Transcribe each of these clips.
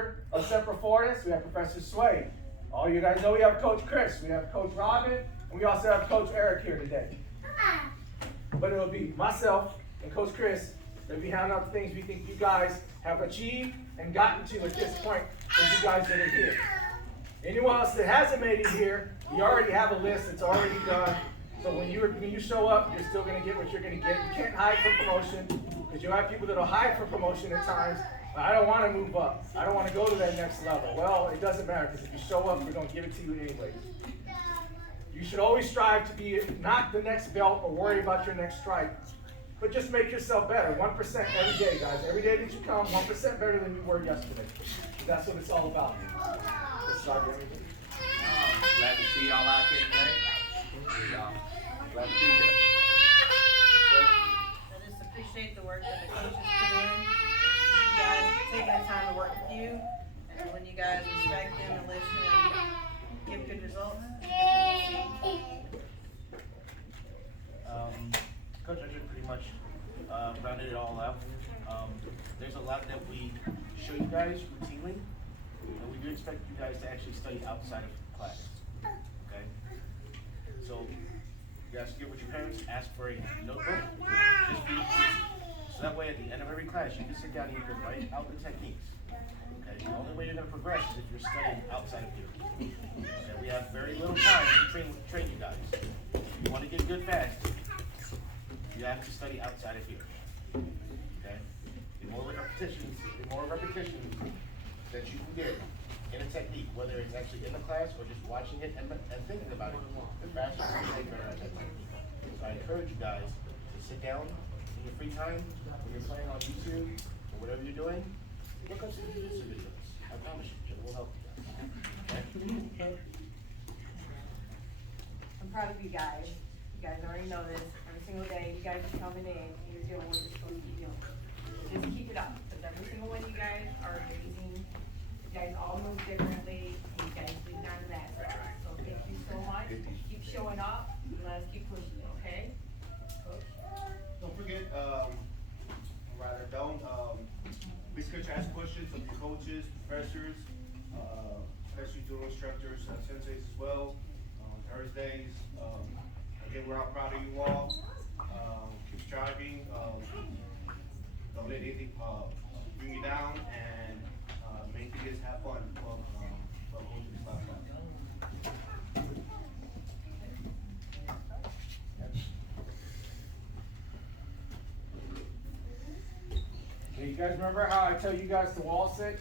of Semper Fortis, we have Professor Sway. All you guys know we have Coach Chris, we have Coach Robin, and we also have Coach Eric here today. But it'll be myself and Coach Chris that'll be handing out the things we think you guys have achieved and gotten to at this point for you guys that are here. Anyone else that hasn't made it here, you already have a list, it's already done. So when you show up, you're still going to get what you're going to get. You can't hide from promotion, because you'll have people that will hide from promotion at times. But I don't want to move up. I don't want to go to that next level. Well, it doesn't matter, because if you show up, we're going to give it to you anyways. You should always strive to be not the next belt or worry about your next stripe, but just make yourself better. 1% every day, guys. Every day that you come, 1% better than you were yesterday. That's what it's all about. Glad to see y'all out here today. Glad to be here. I just appreciate the work that the coaches put in. You guys taking the time to work with you, and when you guys respect them and listen and give good results. Coach, I just pretty much rounded it all out. There's a lot that we show you guys routinely, and we do expect you guys to actually study outside of class. Okay? So you guys get with your parents, ask for a notebook, just be easy. So that way at the end of every class you can sit down and you can write out the techniques. Okay? The only way you're going to progress is if you're studying outside of here. Okay? We have very little time to train you guys. If you want to get good fast, you have to study outside of here. Okay? The more repetitions that you can get in a technique, whether it's actually in the class or just watching it and thinking about it, the faster you can get better at that. So I encourage you guys to sit down in your free time when you're playing on YouTube or whatever you're doing. Look up some jiu-jitsu videos. I promise you, it will help you guys. Okay? I'm proud of you guys. You guys already know this. Every single day, you guys are coming in, you're doing what you're supposed to be doing. Just keep it up, because every single one of you guys are amazing. You guys all move differently, and you guys leave none of that. So thank you so much. Keep showing up, and let us keep pushing it, okay? Coach? Don't forget, be sure to ask questions of your coaches, professors, especially drill instructors, senseis as well, on Thursdays. Again, we're all proud of you all. Keep striving. Don't let anything bring you down, and make things have fun. Okay, you guys remember how I tell you guys to wall sit?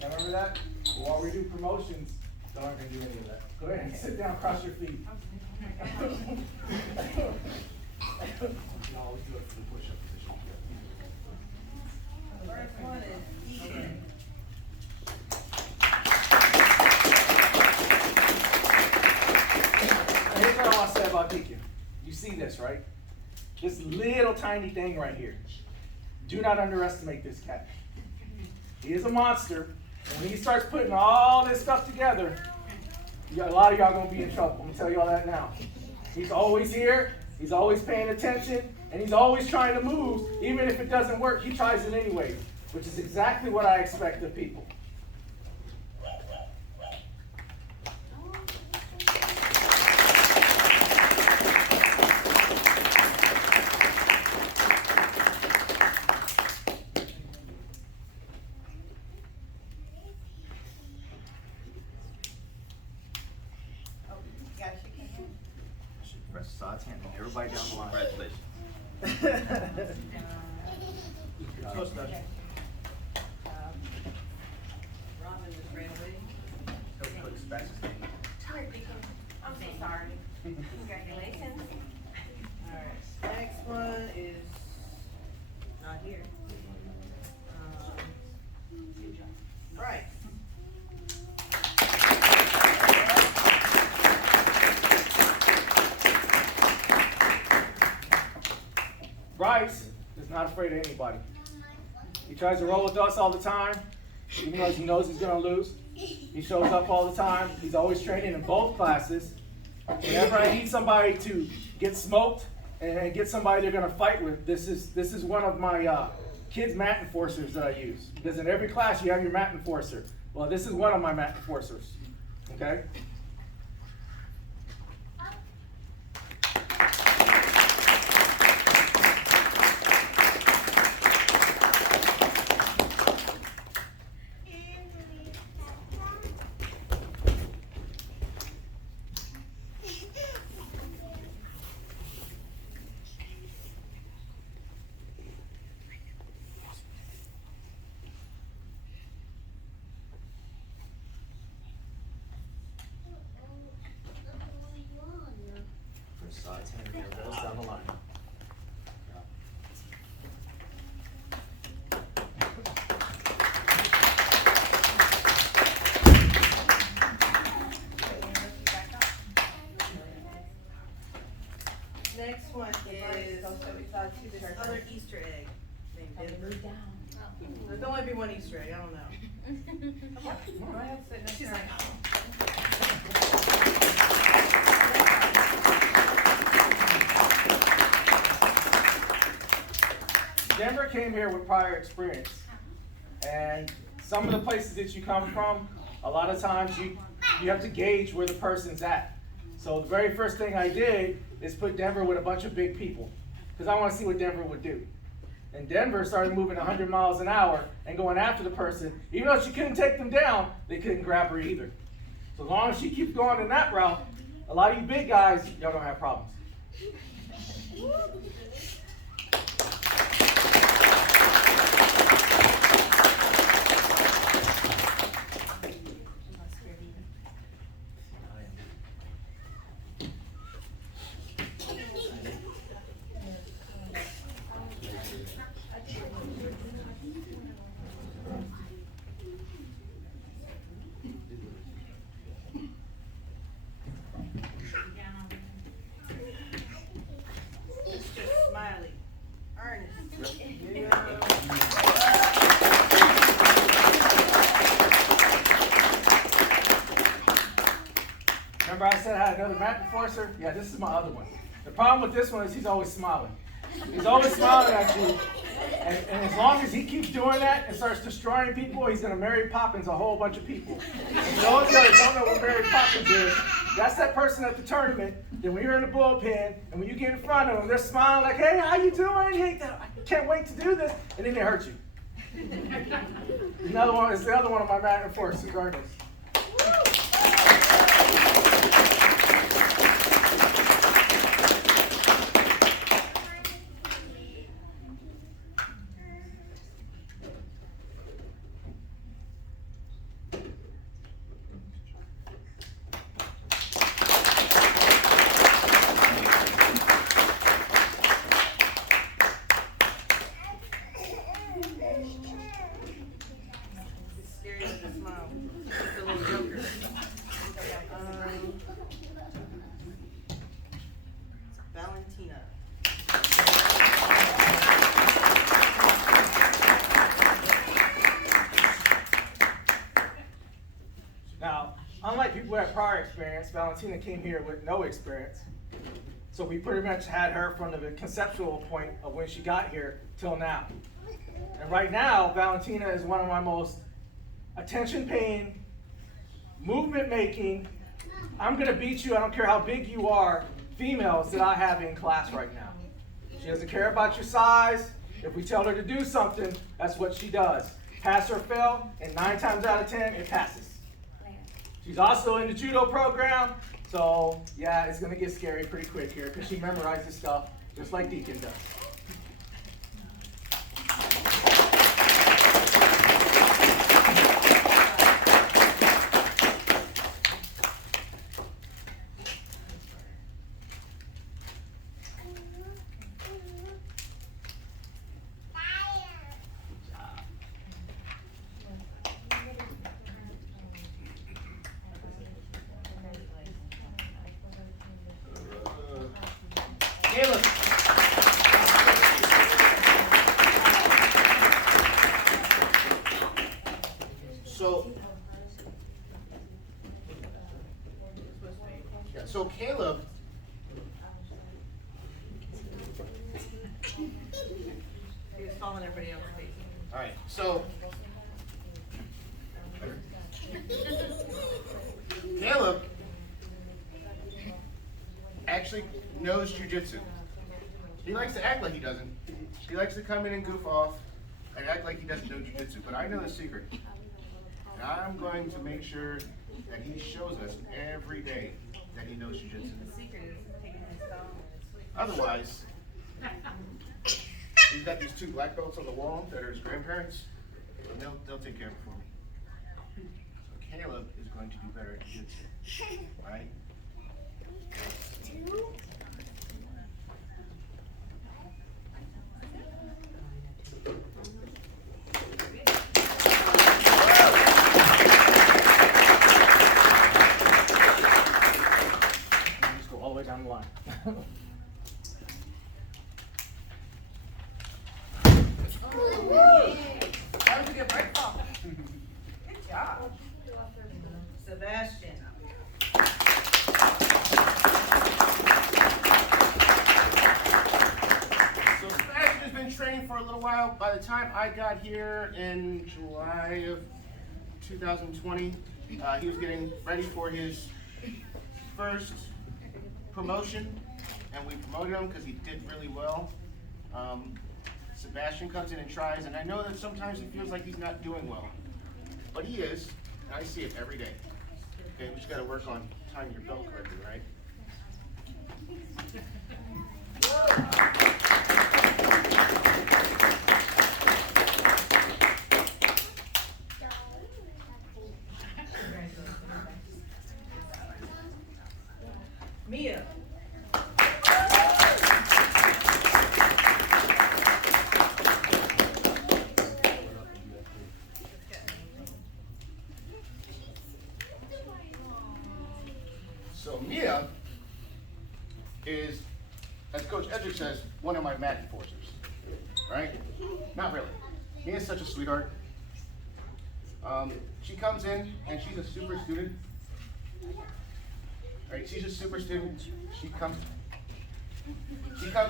You remember that? Well, while we do promotions, don't going to do any of that. Go ahead and sit down, cross your feet. You can always do it for the push-up position. The first one is eating. Here's what I want to say about Deacon. You see this, right? This little tiny thing right here. Do not underestimate this cat. He is a monster. And when he starts putting all this stuff together, a lot of y'all going to be in trouble. I'm going to tell y'all that now. He's always here. He's always paying attention. And he's always trying to move. Even if it doesn't work, he tries it anyway. Which is exactly what I expect of people. Press Saad's hand. Everybody down the line. Congratulations. Robin just ran away. I'm so sorry. Congratulations. Alright, next one is not here. Bryce. Bryce is not afraid of anybody. He tries to roll with us all the time, even though he knows he's going to lose. He shows up all the time. He's always training in both classes. Whenever I need somebody to get smoked and get somebody they're going to fight with, this is one of my kids' mat enforcers that I use. Because in every class you have your mat enforcer. Well, this is one of my mat enforcers. Okay? First side's hand here goes down the line. Next one is this other Easter egg named Denver. There's only be one Easter egg, I don't know. Come on, go ahead, sit next to She's her. like, Denver came here with prior experience. And some of the places that you come from, a lot of times you have to gauge where the person's at. So the very first thing I did is put Denver with a bunch of big people. Because I want to see what Denver would do. And Denver started moving 100 miles an hour and going after the person. Even though she couldn't take them down, they couldn't grab her either. So as long as she keeps going in that route, a lot of you big guys, y'all don't have problems. Mr. Smiley, Ernest. Remember I said I had another mat enforcer? Yeah, this is my other one. The problem with this one is he's always smiling. He's always smiling at you. And as long as he keeps doing that and starts destroying people, he's going to Mary Poppins a whole bunch of people. And for those that don't know what Mary Poppins is, that's that person at the tournament that when you're in the bullpen and when you get in front of them, they're smiling like, hey, how you doing? Hey, I can't wait to do this. And then they hurt you. Another one is the other one of my mat enforcers, Ernest. It's scary with a smile. It's a little joker. Valentina. Now, unlike people who have prior experience, Valentina came here with no experience. So we pretty much had her from the conceptual point of when she got here till now. And right now, Valentina is one of my most attention-paying, movement-making, I'm going to beat you, I don't care how big you are, females that I have in class right now. She doesn't care about your size. If we tell her to do something, that's what she does. Pass or fail, and 9 times out of 10, it passes. She's also in the judo program, so yeah, it's going to get scary pretty quick here because she memorizes stuff just like Deacon does. Caleb. So Caleb, He was following everybody else's pace. Alright, so Caleb actually knows Jiu Jitsu. He likes to act like he doesn't. He likes to come in and goof off and act like he doesn't know Jiu Jitsu, but I know the secret. And I'm going to make sure that he shows us every day that he knows Jiu Jitsu. The secret is taking his phone and switching. Otherwise, he's got these 2 black belts on the wall that are his grandparents, and they'll take care of it for me. So Caleb is going to do better at jiu-jitsu, right? Just go all the way down the line. That was a good break ball. Good job. Sebastian. So Sebastian has been training for a little while. By the time I got here in July of 2020, he was getting ready for his first promotion, and we promoted him because he did really well. Sebastian comes in and tries, and I know that sometimes he feels like he's not doing well, but he is, and I see it every day. Okay, we just got to work on tying your belt correctly, right? Mia. So Mia is, as Coach Edric says, one of my mat enforcers, right? Not really. Mia's such a sweetheart. She comes in and she's a super student. Right? She's a super student. She comes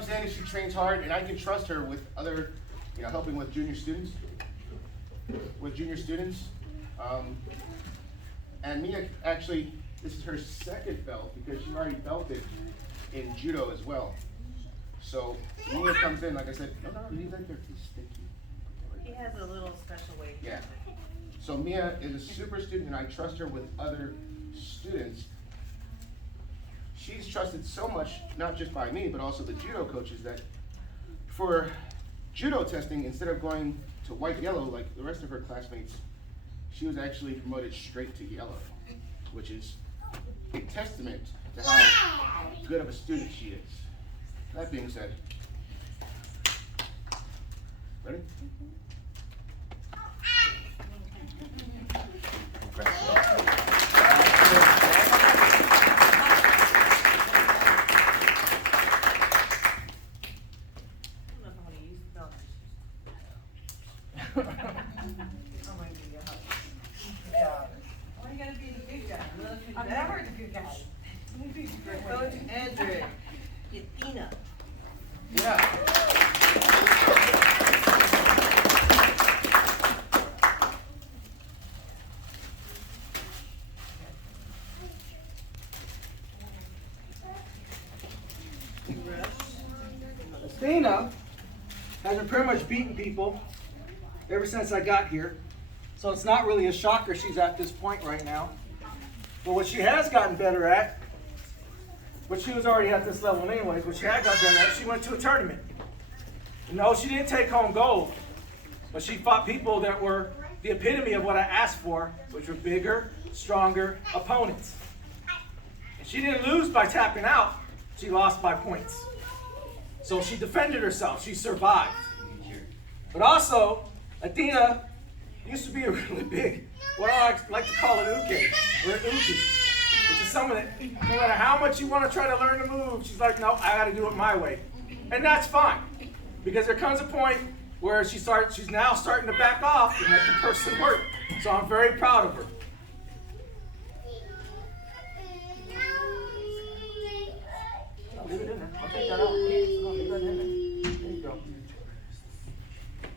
in and she trains hard, and I can trust her with other, helping with junior students. And Mia actually, this is her second belt because she already belted in judo as well. So Mia comes in, like I said, no, leave that there, it's sticky. He has a little special way. Yeah. So Mia is a super student, and I trust her with other students. She's trusted so much, not just by me, but also the judo coaches, that for judo testing, instead of going to white-yellow like the rest of her classmates, she was actually promoted straight to yellow, which is a testament to how good of a student she is. That being said, ready? Coach Edric. Yatina. Yeah. Athena has been pretty much beating people ever since I got here. So it's not really a shocker she's at this point right now. But what she has gotten better at, but she was already at this level anyways, what she had got better at, she went to a tournament. No, she didn't take home gold, but she fought people that were the epitome of what I asked for, which were bigger, stronger opponents. And she didn't lose by tapping out, she lost by points. So she defended herself, she survived. But also, Athena used to be a really big, what I like to call an uke, or an uke, which is someone that no matter how much you want to try to learn to move, she's like, no, I got to do it my way. And that's fine, because there comes a point where she's now starting to back off and let the person work. So I'm very proud of her. Leave it in there. I'll take that out. Leave that in there. There you go.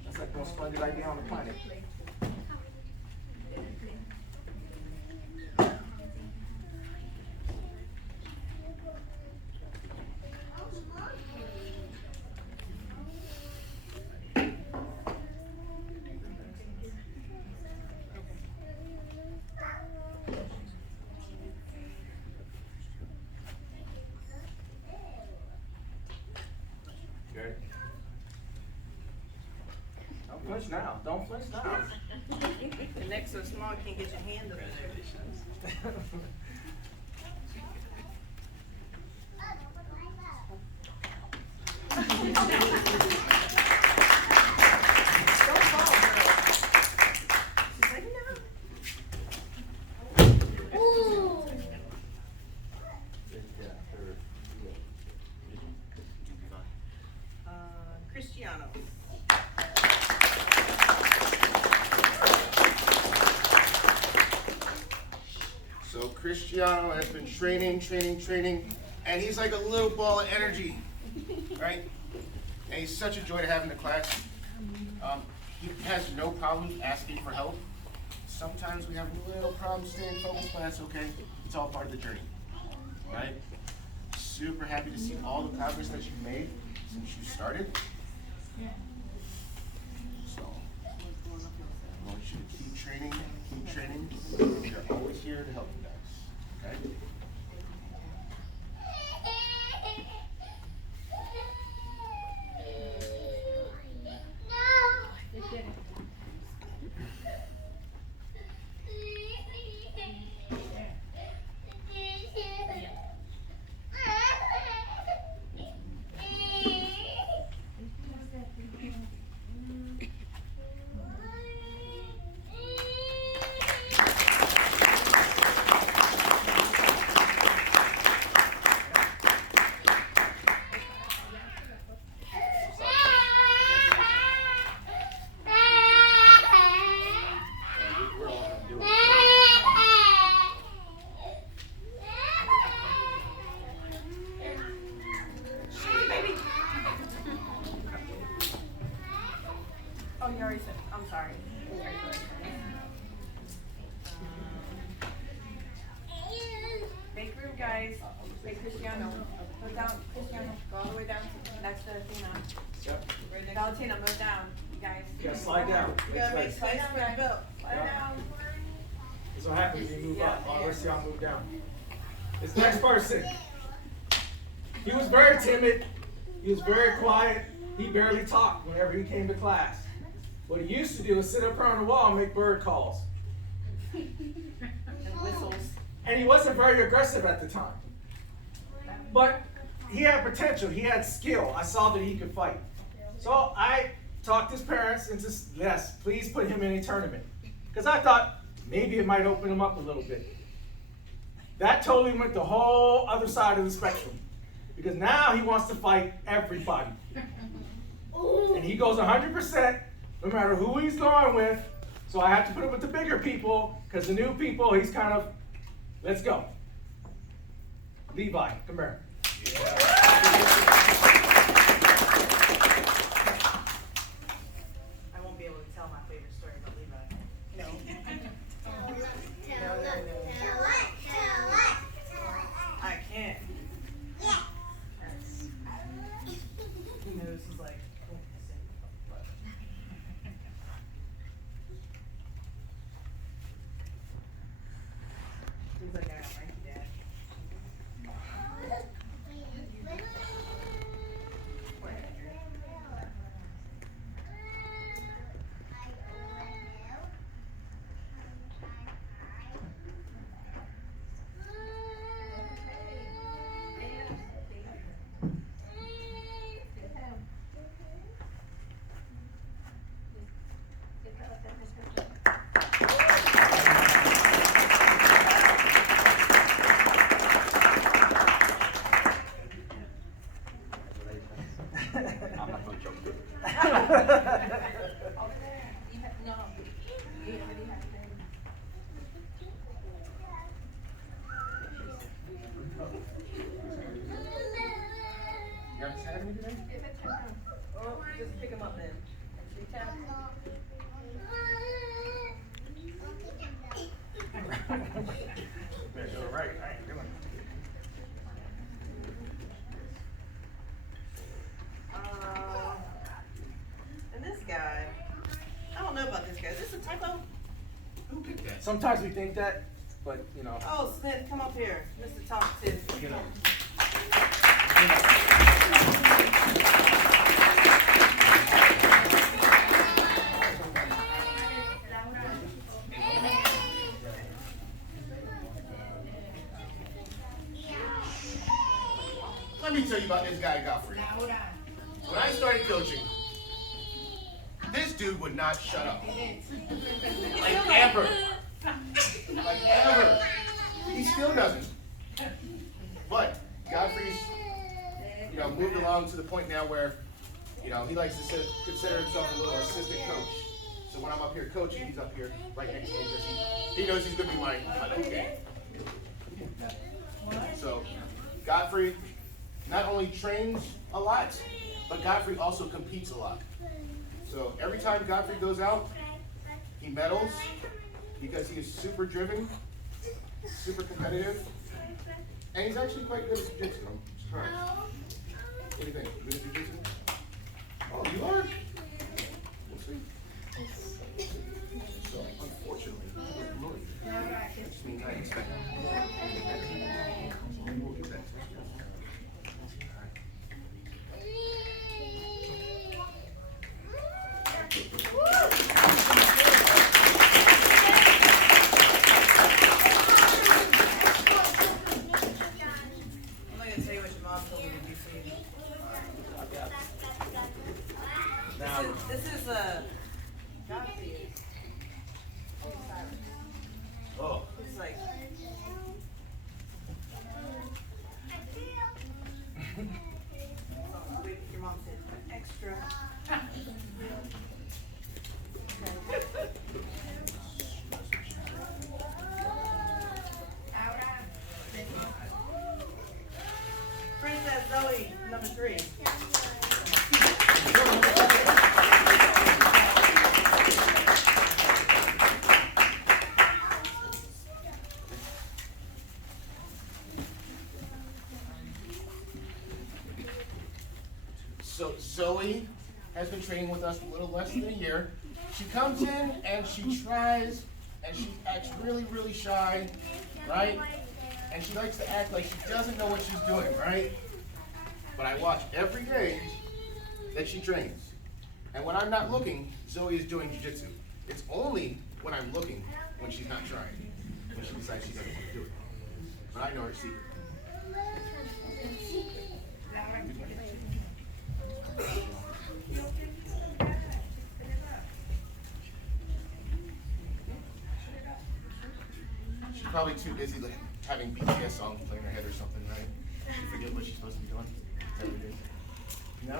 That's like, don't spread it idea on the planet. Good. Don't flinch now. Don't flinch now. The neck's so small, you can't get your hand up there. Don't fall, girl. She's like, no. Cristiano. So Cristiano has been training, and he's like a little ball of energy, right? And he's such a joy to have in the class. He has no problem asking for help. Sometimes we have little problems staying focused, but that's okay. It's all part of the journey, right? Super happy to see all the progress that you've made since you started. So, I want you to keep training. We're always here to help you guys, okay? Oh, you already said, I'm sorry. Make room, guys. Make Cristiano. Go down, Cristiano. Go all the way down. Next to Athena. Yep. Valentina, move down. You guys. Yeah, slide down. You gotta make space for the belt. Slide down. That's what happens when you move up. Oh, let's see y'all move down. This next person, he was very timid. He was very quiet. He barely talked whenever he came to class. What he used to do is sit up here on the wall and make bird calls. And whistles. And he wasn't very aggressive at the time. But he had potential. He had skill. I saw that he could fight. So I talked his parents into, yes, please put him in a tournament. Because I thought maybe it might open him up a little bit. That totally went the whole other side of the spectrum. Because now he wants to fight everybody. And he goes 100% no matter who he's going with. So I have to put him with the bigger people, because the new people, he's kind of, let's go. Levi, come here. I won't be able to tell my favorite story about Levi. No. I can't. He knows he's like, oh, but. He's like, I don't like you, Dad. I'm not gonna joke. You got sad at me today? Oh, just pick him up then. Tap. Sometimes we think that, but you know. Oh, Smith, come up here. Mr. Talkative. You know. Let me tell you about this guy, Godfrey. When I started coaching, this dude would not shut up. Like ever. Like ever. He still doesn't. But Godfrey's, moved along to the point now where, he likes to consider himself a little assistant coach. So when I'm up here coaching, he's up here right next to me because he knows he's going to be my little guy. So Godfrey not only trains a lot, but Godfrey also competes a lot. So every time Godfrey goes out, he medals because he is super driven, super competitive, and he's actually quite good at jiu-jitsu. I'm surprised. What do you think? Good at jiu-jitsu? Oh, you are? We'll see. So unfortunately, which means I expect we'll get that. This is Oh. It's like. Wait, your mom said extra. Princess Zoe, number 3. So Zoe has been training with us a little less than a year. She comes in and she tries and she acts really, really shy, right? And she likes to act like she doesn't know what she's doing, right? But I watch every day that she trains. And when I'm not looking, Zoe is doing jiu-jitsu. It's only when I'm looking when she's not trying, when she decides she doesn't want to do it. But I know her secret. She's probably too busy like, having BTS songs playing in her head or something, right? She forget what she's supposed to be doing. Is that what it is? No?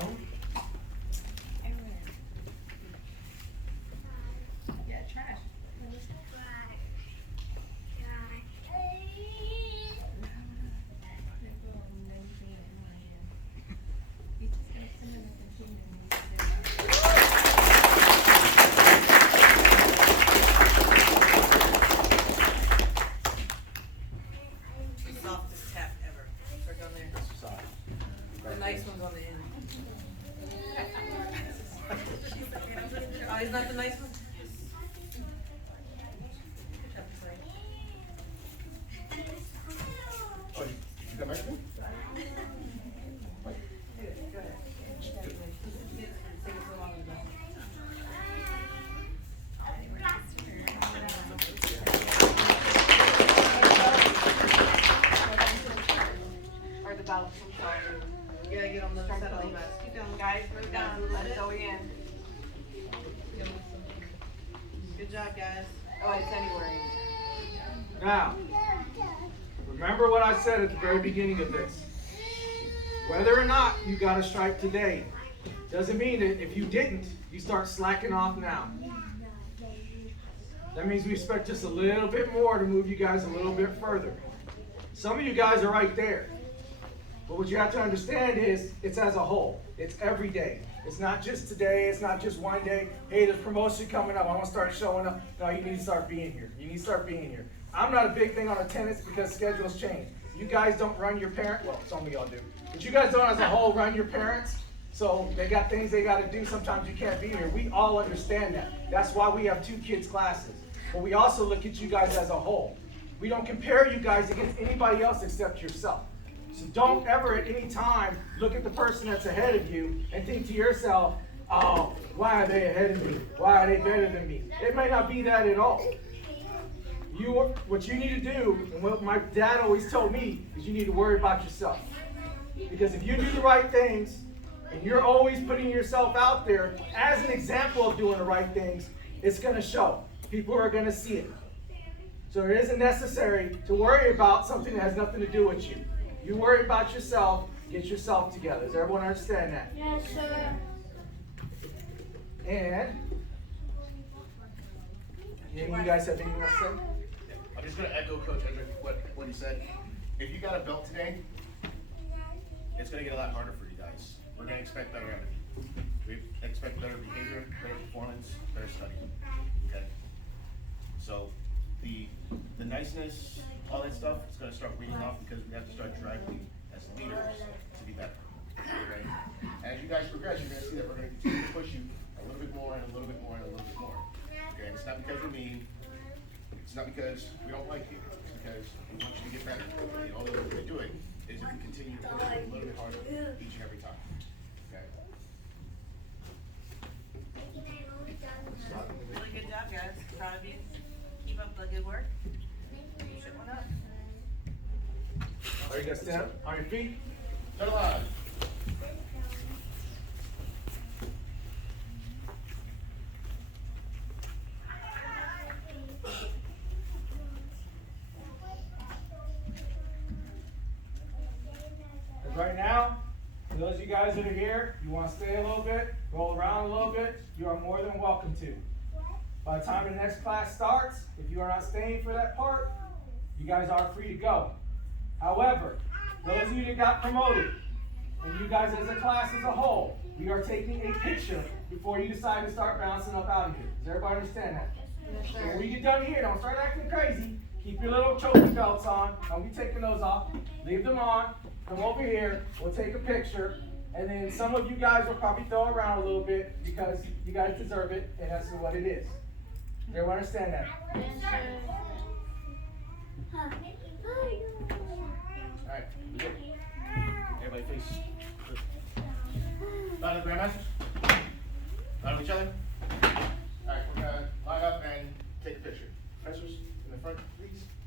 Yeah, trash. Softest tap ever. Start down there. The nice one's on the end. Oh, he's not the nice one? Oh, did you come back to me? Go ahead. Take it so long ago. Or the belts, I'm sorry. You gotta get on the side of the bus. Keep down. Guys, move down, let Zoe in. Good job, guys. Oh, it's anywhere in. Now, remember what I said at the very beginning of this. Whether or not you got a stripe today, doesn't mean that if you didn't, you start slacking off now. That means we expect just a little bit more to move you guys a little bit further. Some of you guys are right there. But what you have to understand is, it's as a whole. It's every day. It's not just today. It's not just one day. Hey, there's promotion coming up. I want to start showing up. No, you need to start being here. You need to start being here. I'm not a big thing on attendance because schedules change. You guys don't run your parents. Well, some of y'all do. But you guys don't as a whole run your parents. So they got things they got to do. Sometimes you can't be here. We all understand that. That's why we have 2 kids classes. but we also look at you guys as a whole. We don't compare you guys against anybody else except yourself. So don't ever at any time look at the person that's ahead of you and think to yourself, oh, why are they ahead of me? Why are they better than me? It may not be that at all. What you need to do, and what my dad always told me, is you need to worry about yourself. Because if you do the right things, and you're always putting yourself out there as an example of doing the right things, it's going to show. People are going to see it. So it isn't necessary to worry about something that has nothing to do with you. You worry about yourself, get yourself together. Does everyone understand that? Yes, sir. And, any of you guys have anything else to say? I'm just going to echo Coach Edric what he said. If you got a belt today, it's going to get a lot harder for you guys. We're going to expect better out of you. We expect better behavior, better performance, better study. Okay? So the niceness, all that stuff, is going to start weaning off because we have to start driving as leaders to be better. Okay? As you guys progress, you're going to see that we're going to continue to push you a little bit more and a little bit more and a little bit more. Okay? And it's not because we're mean. It's not because we don't like you. It's because we want you to get better. And all that we're going to be doing is if we continue to push you a little bit harder each and every time. Okay? Really good job, guys. Proud of you. Keep up the good work. Shut one up. Are you guys stand up on your feet? Turn alive. Right now, for those of you guys that are here, you want to stay a little bit, roll around a little bit, you are more than welcome to. By the time the next class starts, if you are not staying for that part, you guys are free to go. However, those of you that got promoted, and you guys as a class as a whole, we are taking a picture before you decide to start bouncing up out of here. Does everybody understand that? Yes, So sir. when we get done here, don't start acting crazy. Keep your little trophy belts on. Don't be taking those off. Leave them on. Come over here. We'll take a picture. And then some of you guys will probably throw around a little bit because you guys deserve it, and that's what it is. Does everyone understand that? Yes, sir. Alright, we good. Everybody face. Round of Grandmasters.